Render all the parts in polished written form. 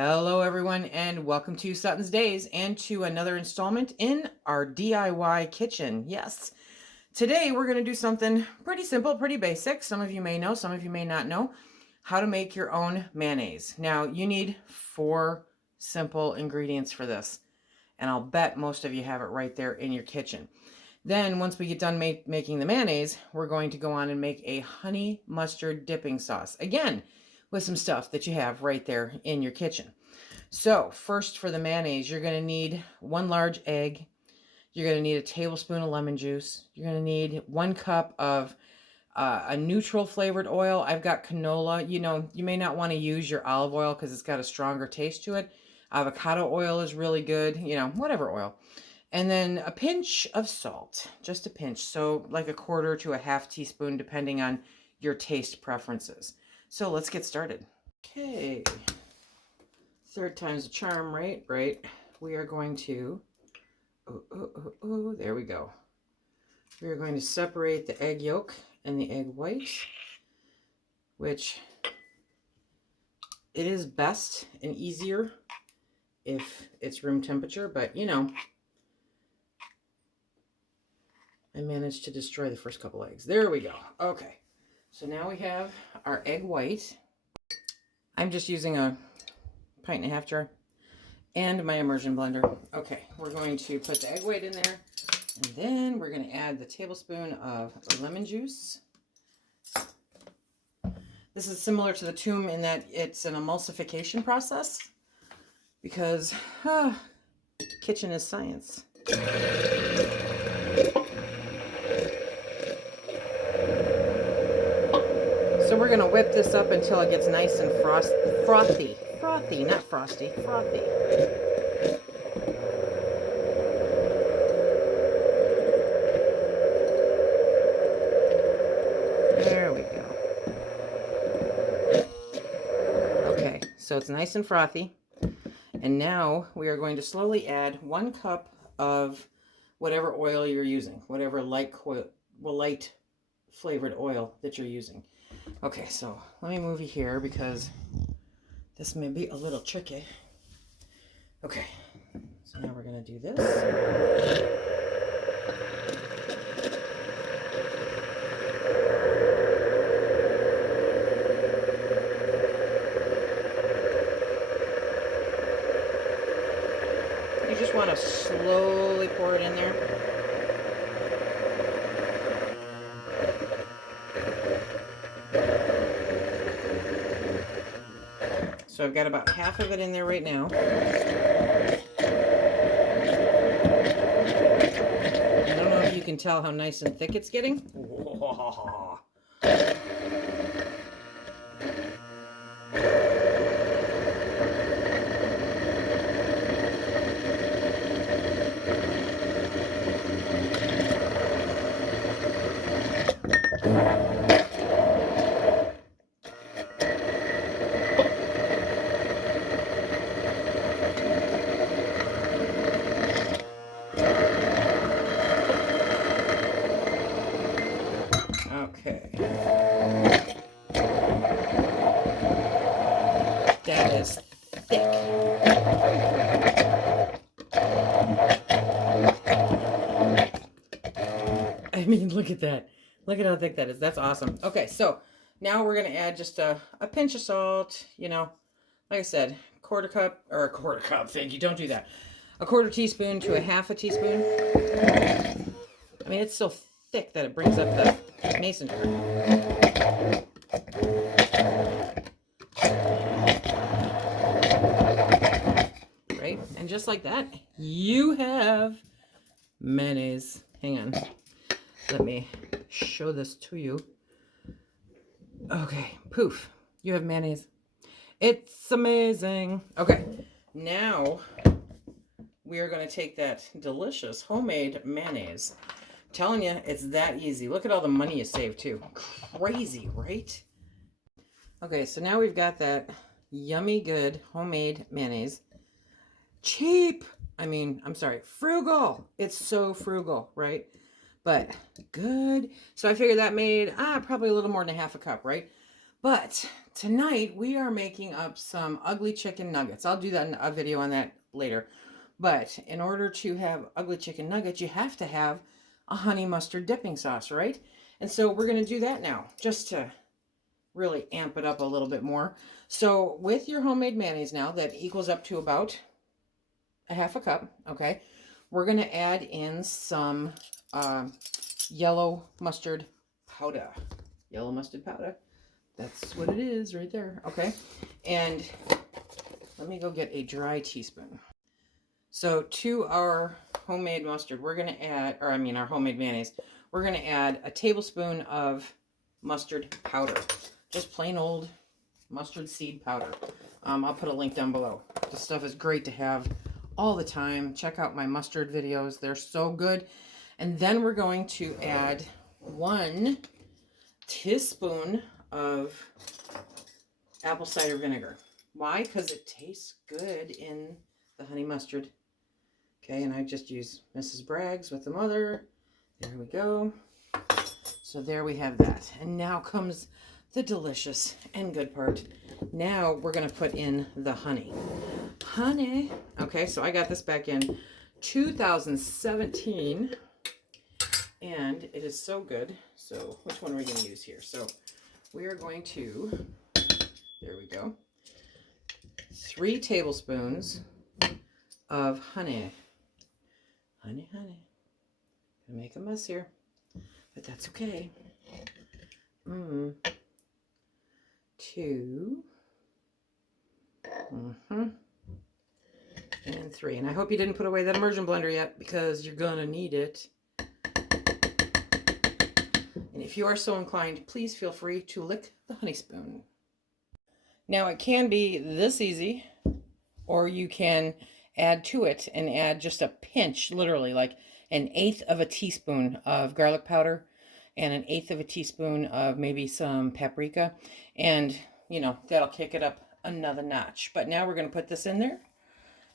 Hello everyone and welcome to Sutton's Days and to another installment in our DIY kitchen. Yes, today we're going to do something pretty simple, pretty basic. Some of you may know, some of you may not know how to make your own mayonnaise. Now you need 4 simple ingredients for this, and I'll bet most of you have it right there in your kitchen. Then once we get done making the mayonnaise, we're going to go on and make a honey mustard dipping sauce. Again, with some stuff that you have right there in your kitchen. So first for the mayonnaise, you're going to need 1 large egg. You're going to need a tablespoon of lemon juice. You're going to need 1 cup of a neutral flavored oil. I've got canola. You may not want to use your olive oil because it's got a stronger taste to it. Avocado oil is really good, whatever oil. And then a pinch of salt, just a pinch. So like a 1/4 to a 1/2 teaspoon, depending on your taste preferences. So let's get started. Okay, 3rd time's a charm, right? Right. We are going to, there we go. We are going to separate the egg yolk and the egg white, which it is best and easier if it's room temperature, but I managed to destroy the first couple eggs. There we go. Okay. So now we have our egg white. I'm just using a 1.5 pint jar and my immersion blender. Okay, we're going to put the egg white in there, and then we're going to add the tablespoon of lemon juice. This is similar to the toum in that it's an emulsification process because kitchen is science. So we're going to whip this up until it gets nice and frothy. Frothy, not frosty, frothy. There we go. Okay, so it's nice and frothy. And now we are going to slowly add 1 cup of whatever oil you're using, whatever light flavored oil that you're using. Okay, so let me move you here because this may be a little tricky. Okay, so now we're going to do this. You just want to slowly pour it in there. So I've got about 1/2 of it in there right now. I don't know if you can tell how nice and thick it's getting. Okay. That is thick. I mean, look at that. Look at how thick that is. That's awesome. Okay, so now we're going to add just a pinch of salt, like I said, 1/4 cup, or a 1/4 cup, thank you, don't do that. A 1/4 teaspoon to a 1/2 teaspoon. I mean, it's so thick that it brings up the mason jar. Right? And just like that, you have mayonnaise. Hang on. Let me show this to you. Okay, poof. You have mayonnaise. It's amazing. Okay, now we are going to take that delicious homemade mayonnaise. I'm telling you, it's that easy. Look at all the money you save too. Crazy, right? Okay, so now we've got that yummy good homemade mayonnaise. Cheap. I mean, I'm sorry, frugal. It's so frugal, right? But good. So I figured that made probably a little more than 1/2 cup, right? But tonight we are making up some ugly chicken nuggets. I'll do that in a video on that later. But in order to have ugly chicken nuggets, you have to have a honey mustard dipping sauce, right? And so we're going to do that now, just to really amp it up a little bit more. So with your homemade mayonnaise now, that equals up to about a half a cup, okay? We're going to add in some yellow mustard powder. Yellow mustard powder. That's what it is right there, okay? And let me go get a dry teaspoon. So to our homemade mustard, we're going to add, or I mean our homemade mayonnaise, we're going to add a tablespoon of mustard powder. Just plain old mustard seed powder. I'll put a link down below. This stuff is great to have all the time. Check out my mustard videos. They're so good. And then we're going to add 1 teaspoon of apple cider vinegar. Why? Because it tastes good in the honey mustard. Okay, and I just use Mrs. Bragg's with the mother. There we go. So there we have that. And now comes the delicious and good part. Now we're going to put in the honey. Honey. Okay, so I got this back in 2017. And it is so good. So which one are we going to use here? So we are going to, there we go, 3 tablespoons of honey. Honey. Gonna make a mess here, but that's okay. 2. And 3. And I hope you didn't put away that immersion blender yet, because you're gonna need it. And if you are so inclined, please feel free to lick the honey spoon. Now it can be this easy, or you can add to it and add just a pinch, literally like 1/8 of a teaspoon of garlic powder and 1/8 of a teaspoon of maybe some paprika. And, you know, that'll kick it up another notch. But now we're going to put this in there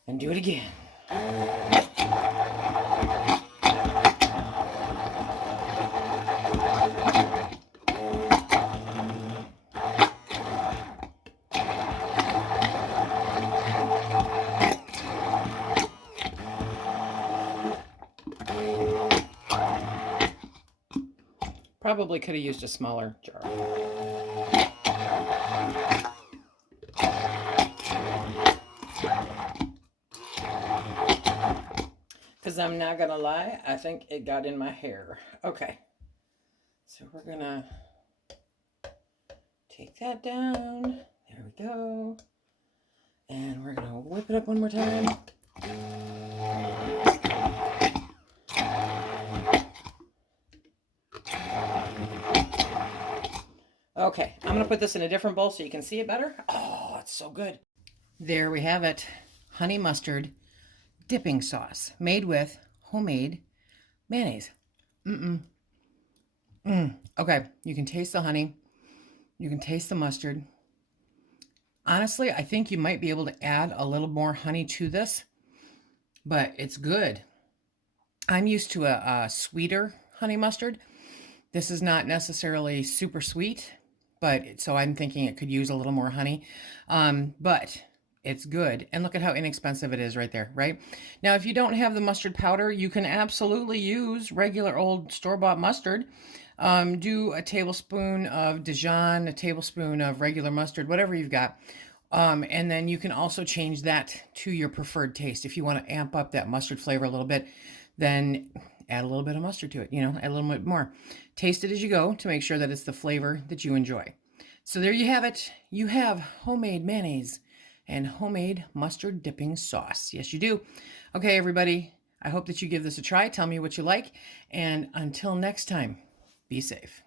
and do it again. Probably could have used a smaller jar. Because I'm not going to lie, I think it got in my hair. Okay. So we're going to take that down. There we go. And we're going to whip it up one more time. Okay, I'm going to put this in a different bowl so you can see it better. Oh, it's so good. There we have it. Honey mustard dipping sauce made with homemade mayonnaise. Okay, you can taste the honey. You can taste the mustard. Honestly, I think you might be able to add a little more honey to this, but it's good. I'm used to a sweeter honey mustard. This is not necessarily super sweet, but so I'm thinking it could use a little more honey. But it's good. And look at how inexpensive it is right there, right? Now, if you don't have the mustard powder, you can absolutely use regular old store-bought mustard. Do a tablespoon of Dijon, a tablespoon of regular mustard, whatever you've got. And then you can also change that to your preferred taste. If you want to amp up that mustard flavor a little bit, then add a little bit of mustard to it, you know, add a little bit more. Taste it as you go to make sure that it's the flavor that you enjoy. So there you have it. You have homemade mayonnaise and homemade mustard dipping sauce. Yes, you do. Okay, everybody, I hope that you give this a try. Tell me what you like. And until next time, be safe.